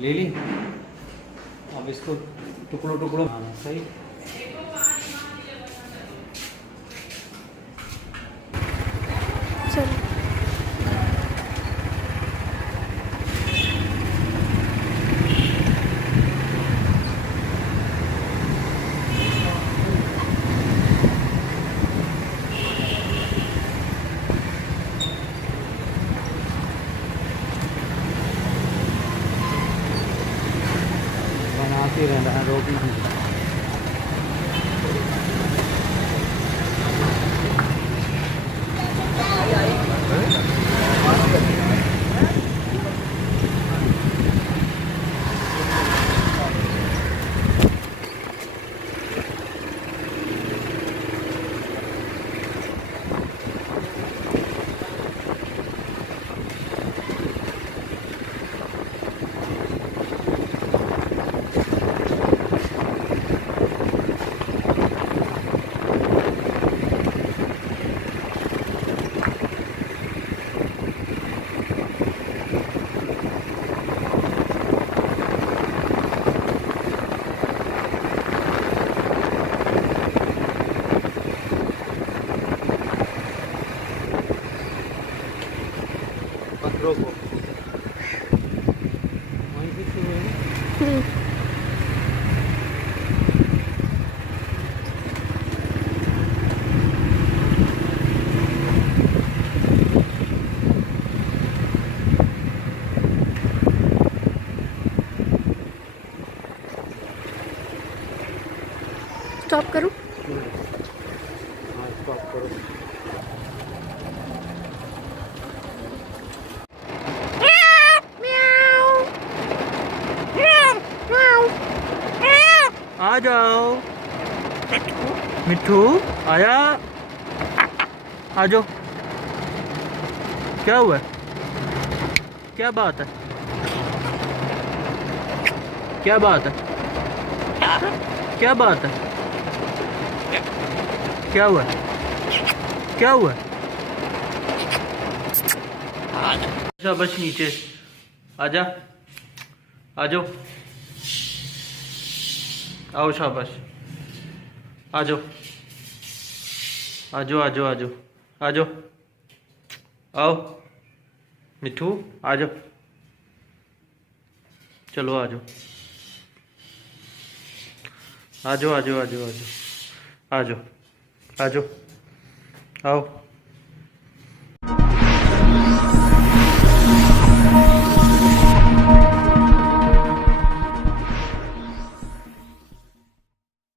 ले ली। अब इसको टुकड़ों टुकड़ों सही। चलो बनाते रहना है, रोक नहीं। रोको वहीं से शुरू है ना। स्टॉप करूं? हाँ स्टॉप करो। आ जाओ मिट्ठू, आया, आ जाओ। क्या हुआ? क्या बात है? क्या बात है? क्या बात है? क्या हुआ? क्या हुआ? शाबाश, नीचे आजा, आ जाओ, आओ शाबाश, आ जाओ, आ जाओ, आ जाओ, आ जाओ, आ जाओ, आओ मिठू, आ जाओ, चलो आ जाओ, आ जाओ, आ जाओ, आ जाओ, आ जाओ, आ जाओ, आ जाओ, आओ।